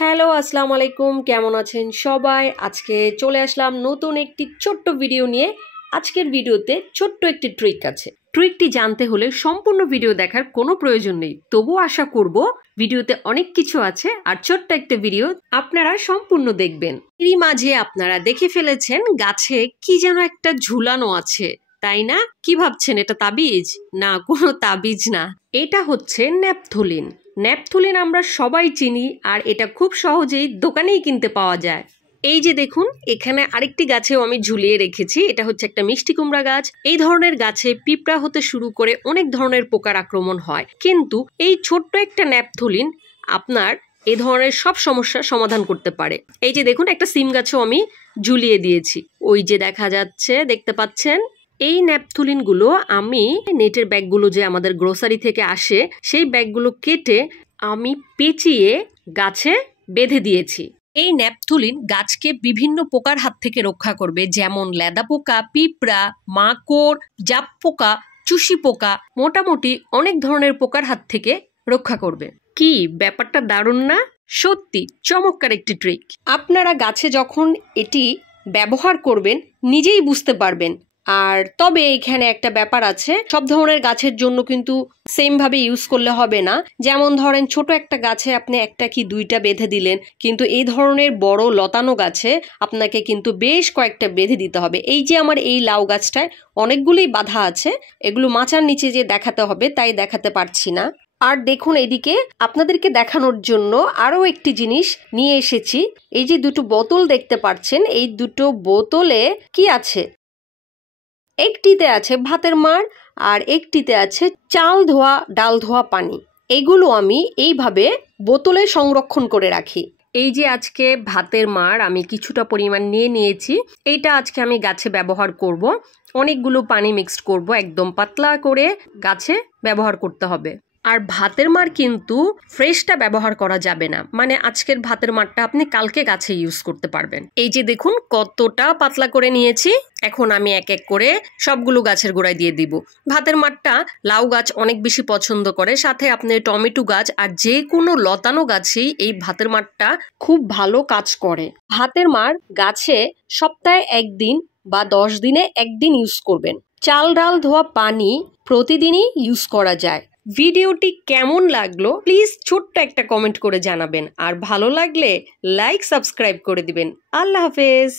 Hello, আসসালামু আলাইকুম। কেমন আছেন সবাই? আজকে চলে আসলাম নতুন একটি ছোট্ট ভিডিও নিয়ে। আজকের ভিডিওতে ছোট্ট একটি ট্রিক আছে। ট্রিকটি জানতে হলে সম্পূর্ণ ভিডিও দেখার কোনো প্রয়োজন নেই, তবুও আশা করব ভিডিওতে অনেক কিছু আছে আর ছোট্ট একটা ভিডিও আপনারা সম্পূর্ণ দেখবেন। এরই মাঝে আপনারা দেখে ফেলেছেন গাছে কি যেন একটা ঝুলানো আছে, তাই না? কি ভাবছেন এটা তাবিজ? না, কোনো তাবিজ না, এটা হচ্ছে ন্যাপথলিন। ন্যাপথলিন আমরা সবাই চিনি আর এটা খুব সহজেই দোকানেই কিনতে পাওয়া যায়। এই যে দেখুন, এখানে আরেকটি গাছেও আমি ঝুলিয়ে রেখেছি। এটা হচ্ছে একটা মিষ্টি কুমড়া গাছ। এই ধরনের গাছে পিঁপড়া হতে শুরু করে অনেক ধরনের পোকার আক্রমণ হয়, কিন্তু এই ছোট্ট একটা ন্যাপথলিন আপনার এই ধরনের সব সমস্যার সমাধান করতে পারে। এই যে দেখুন, একটা সিম গাছও আমি ঝুলিয়ে দিয়েছি। ওই যে দেখা যাচ্ছে, দেখতে পাচ্ছেন। এই ন্যাপথলিনগুলো আমি নেটের ব্যাগগুলো যে আমাদের গ্রোসারি থেকে আসে, সেই ব্যাগগুলো কেটে আমি পেঁচিয়ে গাছে বেঁধে দিয়েছি। এই ন্যাপথলিন গাছকে বিভিন্ন পোকার হাত থেকে রক্ষা করবে, যেমন লেদা পোকা, পিঁপড়া, মাকড়, জাপ পোকা, চুষি পোকা, মোটামুটি অনেক ধরনের পোকার হাত থেকে রক্ষা করবে। কি ব্যাপারটা দারুণ না? সত্যি চমৎকার একটি ট্রিক। আপনারা গাছে যখন এটি ব্যবহার করবেন নিজেই বুঝতে পারবেন। আর তবে এখানে একটা ব্যাপার আছে, সব ধরনের গাছের জন্য কিন্তু সেম ভাবে ইউজ করলে হবে না। যেমন ধরেন, ছোট একটা গাছে আপনি একটা কি দুইটা বেঁধে দিলেন, কিন্তু এই ধরনের বড় লতানো গাছে আপনাকে কিন্তু বেশ কয়েকটা বেঁধে দিতে হবে। এই যে আমার এই লাউ গাছটায় অনেকগুলোই বাঁধা আছে, এগুলো মাচার নিচে যে দেখাতে হবে তাই দেখাতে পারছি না। আর দেখুন, এদিকে আপনাদেরকে দেখানোর জন্য আরো একটি জিনিস নিয়ে এসেছি। এই যে দুটো বোতল দেখতে পাচ্ছেন, এই দুটো বোতলে কি আছে? একটিতে আছে ভাতের মাড় আর একটিতে আছে চাল ধোয়া, ডাল ধোয়া পানি। এগুলো আমি এইভাবে বোতলে সংরক্ষণ করে রাখি। এই যে আজকে ভাতের মাড় আমি কিছুটা পরিমাণ নিয়ে নিয়েছি, এইটা আজকে আমি গাছে ব্যবহার করব। অনেকগুলো পানি মিক্সড করব, একদম পাতলা করে গাছে ব্যবহার করতে হবে। আর ভাতের মাড় কিন্তু ফ্রেশটা ব্যবহার করা যাবে না, মানে আজকের ভাতের মাড়টা আপনি কালকে গাছে ইউজ করতে পারবেন। এই যে দেখুন কতটা পাতলা করে নিয়েছি। এখন আমি এক এক করে সবগুলো গাছের গোড়ায় দিয়ে দিব। ভাতের মাড়টা লাউ গাছ অনেক বেশি পছন্দ করে, সাথে আপনি টমেটো গাছ আর যে কোনো লতানো গাছেই এই ভাতের মাড়টা খুব ভালো কাজ করে। ভাতের মাড় গাছে সপ্তাহে একদিন বা 10 দিনে একদিন ইউজ করবেন। চাল ডাল ধোয়া পানি প্রতিদিনই ইউজ করা যায়। ভিডিওটি কেমন লাগলো প্লিজ ছোট্ট একটা কমেন্ট করে জানাবেন, আর ভালো লাগলে লাইক সাবস্ক্রাইব করে দিবেন। আল্লাহ হাফেজ।